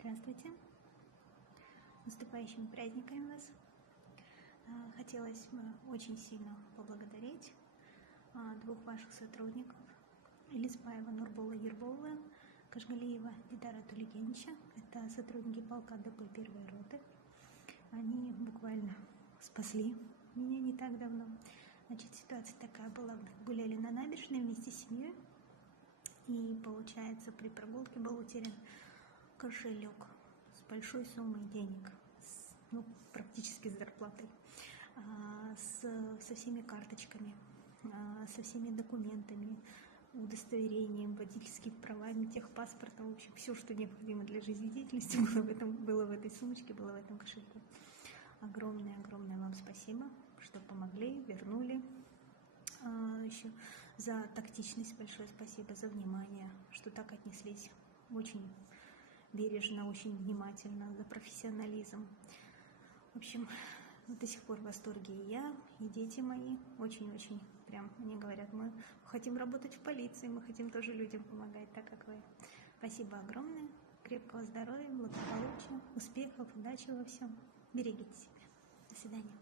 Здравствуйте! С наступающими праздниками вас! Хотелось бы очень сильно поблагодарить двух ваших сотрудников: Илиспаева Нурбола Ерболла, Кашгалиева Дидара Тулигенча. Это сотрудники полка ДП первой роты. Они буквально спасли меня не так давно. Значит, ситуация такая была: гуляли на набережной вместе с семьей, и получается, при прогулке был утерян кошелек с большой суммой денег, практически с зарплатой, со всеми карточками, со всеми документами, удостоверением, водительскими правами, техпаспортом, в общем, все, что необходимо для жизнедеятельности, было в этой сумочке, было в этом кошельке. Огромное вам спасибо, что помогли, вернули. Еще за тактичность большое спасибо, за внимание, что так отнеслись очень бережно, очень внимательно, за профессионализм. В общем, до сих пор в восторге и я, и дети мои. Очень-очень прям, они говорят: мы хотим работать в полиции, мы хотим тоже людям помогать, так как вы. Спасибо огромное, крепкого здоровья, благополучия, успехов, удачи во всем. Берегите себя. До свидания.